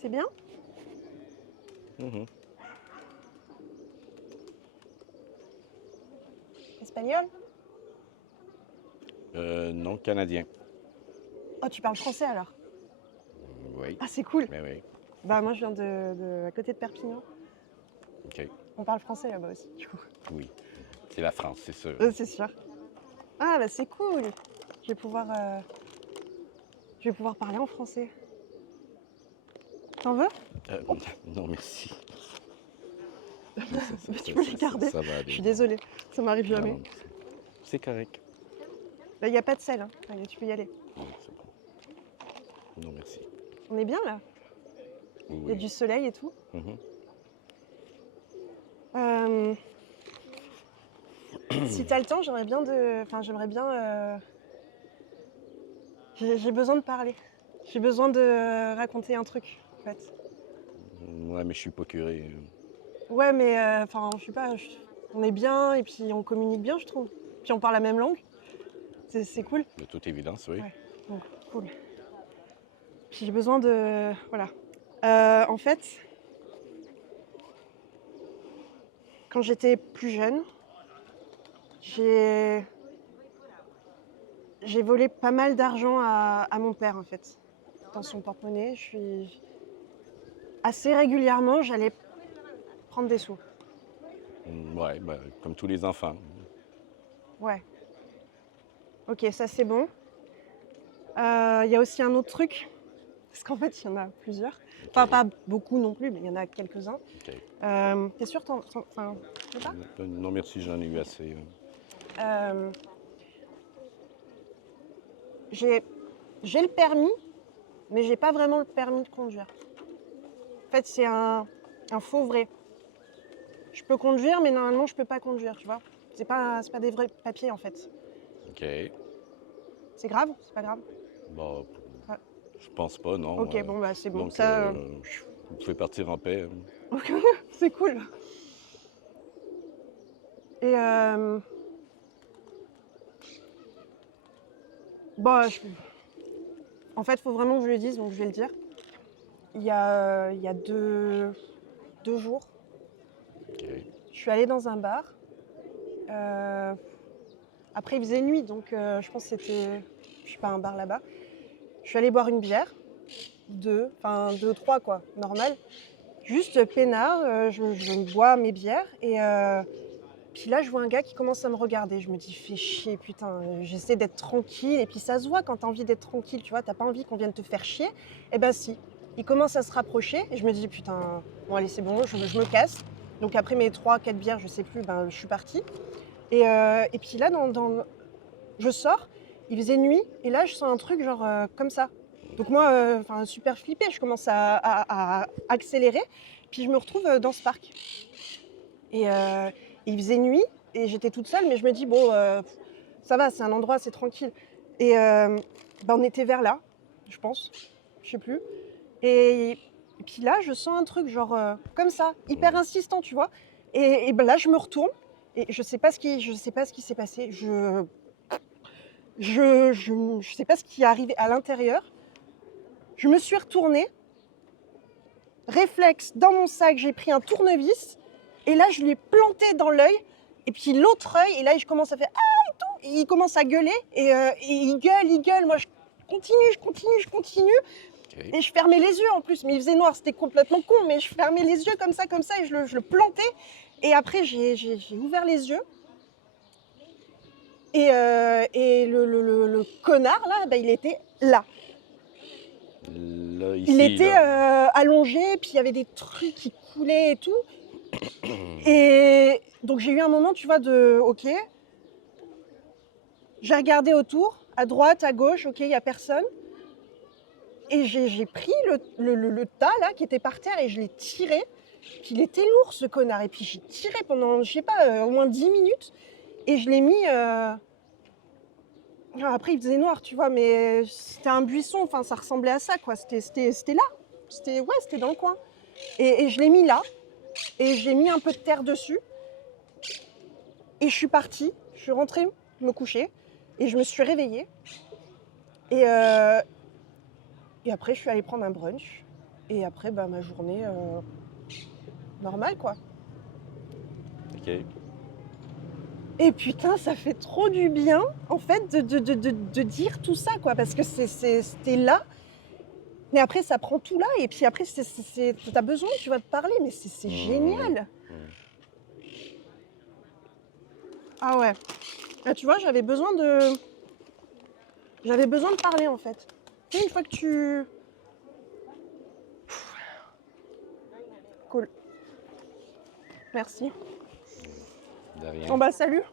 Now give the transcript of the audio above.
C'est bien? Mhm. Espagnol? Non, canadien. Oh, tu parles français alors? Oui, Ah, c'est cool. mais oui. Bah, moi, je viens à côté de Perpignan. OK. On parle français là-bas aussi, du coup. Oui. C'est la France, c'est sûr. C'est sûr. Ah, bah, c'est cool. Je vais pouvoir, euh, je vais pouvoir parler en français. T'en veux? Euh, non, merci. Bah, tu peux les garder. Ça va Je suis aller. désolée, ça m'arrive Non, jamais. non, c'est correct. Bah, il n'y a pas de sel, hein. Allez, tu peux y aller. Oui, c'est bon. Non, merci. On est bien là? Oui, Il y a oui. du soleil et tout. Mhm. Euh, Si t'as le temps, j'aimerais bien j'ai besoin de parler. J'ai besoin de raconter un truc, en fait. Ouais, mais je suis pas curé. Ouais, mais je sais pas, on est bien et puis on communique bien, je trouve. Puis on parle la même langue. C'est cool. De toute évidence, oui. Ouais, donc cool. Puis j'ai besoin de. Voilà. En fait, quand j'étais plus jeune, j'ai j'ai volé pas mal d'argent à mon père, en fait. Dans son porte-monnaie, assez régulièrement, j'allais prendre des sous. Ouais, ben, comme tous les enfants. Ouais. Ok, ça c'est bon. Il y a aussi un autre truc, parce qu'en fait, il y en a plusieurs. Enfin, OK. pas beaucoup non plus, mais il y en a quelques-uns. OK. T'es sûr, enfin, tu veux pas? Non, merci, j'en ai eu assez. Euh, j'ai le permis, mais j'ai pas vraiment le permis de conduire. En fait, c'est un faux vrai. Je peux conduire, mais normalement, je peux pas conduire, tu vois. C'est pas des vrais papiers, en fait. OK. C'est grave? C'est pas grave? Bon, Ouais. je pense pas, non. Ok, bon, bah c'est bon. Donc, Ça, vous pouvez partir en paix. ok, c'est cool. Et bon, en fait, il faut vraiment que je le dise, donc je vais le dire. Il y a deux jours, OK. je suis allée dans un bar. Euh, Après, il faisait nuit, donc je pense que c'était, je sais pas, un bar là-bas. Je suis allée boire une bière, deux, trois quoi, normal. Juste peinard, je bois mes bières et puis là, je vois un gars qui commence à me regarder. Je me dis, fais chier, putain, j'essaie d'être tranquille. Et puis ça se voit quand t'as envie d'être tranquille, tu vois, t'as pas envie qu'on vienne te faire chier. Eh ben si. Il commence à se rapprocher et je me dis, putain, bon allez, c'est bon, je me casse. Donc après mes 3-4 bières, je sais plus, je suis partie. Et puis là, je sors, il faisait nuit et là, je sens un truc genre comme ça. Donc moi, super flippée, je commence à accélérer. Puis je me retrouve dans ce parc. Et il faisait nuit et j'étais toute seule, mais je me dis, bon, ça va, c'est un endroit, c'est tranquille. Et on était vers là, je pense, je sais plus. Et puis là, je sens un truc, genre, comme ça, hyper insistant, tu vois. Et là, je me retourne et je sais pas ce qui s'est passé. Je sais pas ce qui est arrivé à l'intérieur. Je me suis retournée, réflexe, dans mon sac, j'ai pris un tournevis. Et là, je lui ai planté dans l'œil. Et puis l'autre œil, et là, je commence à faire ah et tout. Et il commence à gueuler. Et il gueule. Moi, je continue. OK. Et je fermais les yeux en plus. Mais il faisait noir, c'était complètement con. Mais je fermais les yeux comme ça. Et je le plantais. Et après, j'ai ouvert les yeux. Et le connard, là, il était là. Là, Il ici, était là. allongé, puis il y avait des trucs qui coulaient et tout. Et donc j'ai eu un moment, tu vois, de ok. J'ai regardé autour, à droite, à gauche, ok, il n'y a personne. Et j'ai pris le tas là qui était par terre et je l'ai tiré. Puis il était lourd ce connard. Et puis j'ai tiré pendant, je sais pas, au moins 10 minutes. Et je l'ai mis. Après il faisait noir, tu vois, mais c'était un buisson, enfin ça ressemblait à ça quoi. C'était là. C'était dans le coin. Et je l'ai mis là. Et j'ai mis un peu de terre dessus. Et je suis partie, je suis rentrée me coucher et je me suis réveillée. Et après, je suis allée prendre un brunch. Et après, bah, ma journée normale, quoi. OK. Et putain, ça fait trop du bien, en fait, de dire tout ça, quoi, parce que c'était là, mais après, ça prend tout là, et puis après, t'as besoin, tu vas te parler, mais c'est génial. Mmh. Ah ouais. Là, tu vois, j'avais besoin de parler, en fait. Tu sais, une fois que tu... Cool. Merci. De rien. Bon bah, salut.